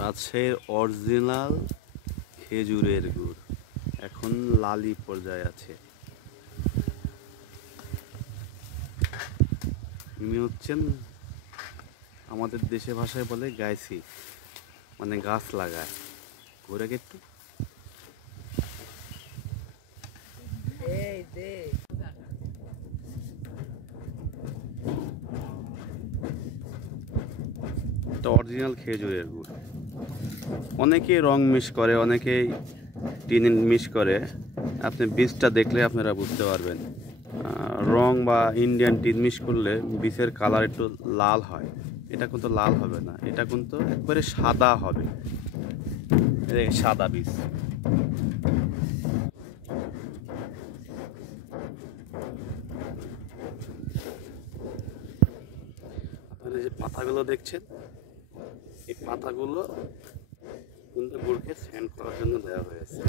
রাজশাহীর অরিজিনাল খেজুরের গুড় এখন লালি পর্যায়ে আছে। ইনি হচ্ছেন আমাদের দেশে ভাষায় বলে গাইছি, মানে গাছ লাগায়। ঘুরে একটু অরিজিনাল খেজুরের গুড়। অনেকেই রং মিক্স করে, অনেকেই টিন মিক্স করে। আপনি বীজটা দেখলে আপনারা বুঝতে পারবেন। রং বা ইন্ডিয়ান টিন মিক্স করলে বীজের কালার একটু লাল হয়, এটা কিন্তু লাল হবে না, এটা কিন্তু একবারে সাদা হবে। সাদা বীজ। আপনারা যে পাতাগুলো দেখছেন, এই পাতাগুলো কিন্তু গুড়কে স্যান্ড করার জন্য দেওয়া হয়েছে।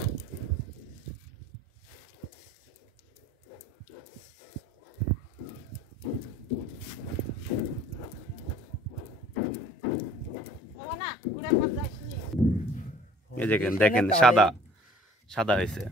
এই দেখেন দেখেন সাদা সাদা হয়েছে।